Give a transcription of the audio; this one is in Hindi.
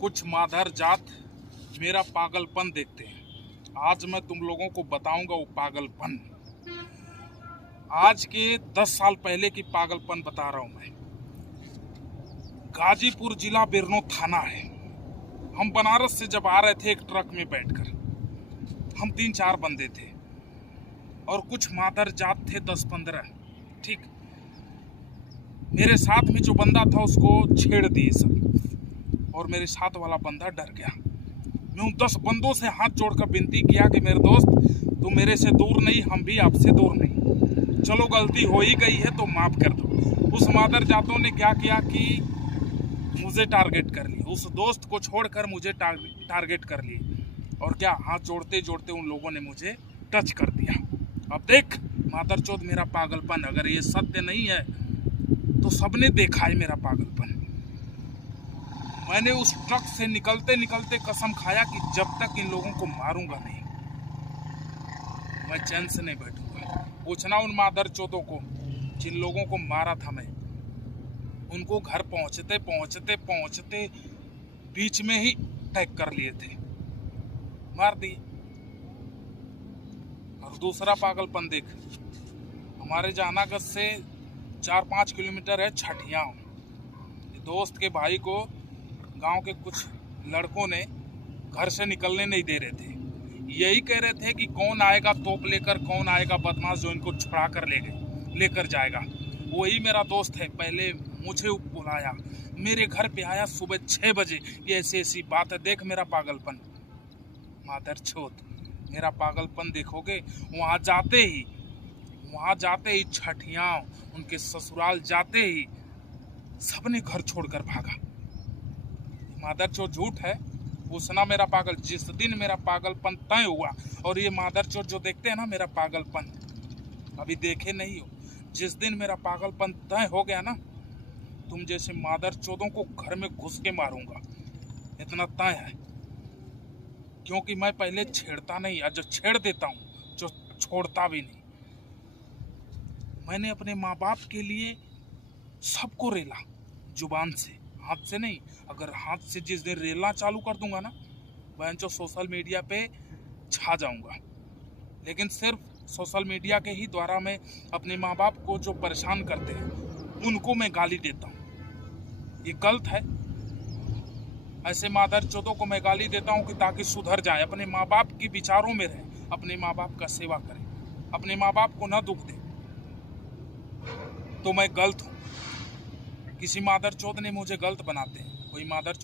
कुछ मादर जात मेरा पागलपन देखते हैं। आज मैं तुम लोगों को बताऊंगा वो पागलपन। आज के 10 साल पहले की पागलपन बता रहा हूं मैं। गाजीपुर जिला बिरनो थाना है। हम बनारस से जब आ रहे थे एक ट्रक में बैठकर, हम 3-4 बंदे थे और कुछ मादर जात थे 10-15। ठीक, मेरे साथ में जो बंदा था उसको छेड़ दिए सब और मेरे साथ वाला बंदा डर गया। मैं उन 10 बंदों से हाथ जोड़कर विनती किया कि मेरे दोस्त, तुम मेरे से दूर नहीं, हम भी आपसे दूर नहीं, चलो गलती हो ही गई है तो माफ कर दो। उस मादर जातों ने क्या किया कि मुझे टारगेट कर लिया। उस दोस्त को छोड़कर मुझे टारगेट कर लिए और क्या, हाथ जोड़ते जोड़ते उन लोगों ने मुझे टच कर दिया। अब देख मादरचोद मेरा पागलपन, अगर ये सत्य नहीं है तो सबने देखा है मेरा पागलपन। मैंने उस ट्रक से निकलते निकलते कसम खाया कि जब तक इन लोगों को मारूंगा नहीं, मैं चैन से नहीं बैठूंगा। पूछना उन मादरचोदों को जिन लोगों को मारा था मैं, उनको घर पहुंचते पहुंचते पहुंचते बीच में ही अटैक कर लिए थे, मार दिए। और दूसरा पागलपन देख, हमारे जहानागढ़ से 4-5 किलोमीटर है छठिया। दोस्त के भाई को गांव के कुछ लड़कों ने घर से निकलने नहीं दे रहे थे। यही कह रहे थे कि कौन आएगा तोप लेकर, कौन आएगा बदमाश जो इनको छुड़ा कर लेकर जाएगा। वही मेरा दोस्त है। पहले मुझे बुलाया, मेरे घर पे आया सुबह 6 बजे। ये ऐसी बात है। देख मेरा पागलपन, मादरचोद मेरा पागलपन देखोगे। वहाँ जाते ही छठिया, उनके ससुराल जाते ही सबने घर छोड़कर भागा। मादरचोद झूठ है, पूछना मेरा पागल। जिस दिन मेरा पागलपन तय हुआ, और ये मादरचोद जो देखते हैं ना मेरा पागलपन, अभी देखे नहीं हो, जिस दिन मेरा पागलपन तय हो गया ना, तुम जैसे मादरचोदों को घर में घुस के मारूंगा, इतना तय है। क्योंकि मैं पहले छेड़ता नहीं, और जो छेड़ देता हूँ जो छोड़ता भी नहीं। मैंने अपने माँ बाप के लिए सबको रेला, जुबान से, हाथ से नहीं। अगर हाथ से जिस दिन रेलना चालू कर दूंगा ना, मैं जो सोशल मीडिया पे छा जाऊंगा। लेकिन सिर्फ सोशल मीडिया के ही द्वारा मैं अपने माँ बाप को जो परेशान करते हैं उनको मैं गाली देता हूँ। ये गलत है। ऐसे मादरचोदों को मैं गाली देता हूँ कि ताकि सुधर जाए, अपने माँ बाप के विचारों में रहे, अपने माँ बाप का सेवा करें, अपने माँ बाप को न दुख दे। तो मैं गलत हूँ। किसी मादरचोद ने मुझे गलत बनाते हैं, कोई मादर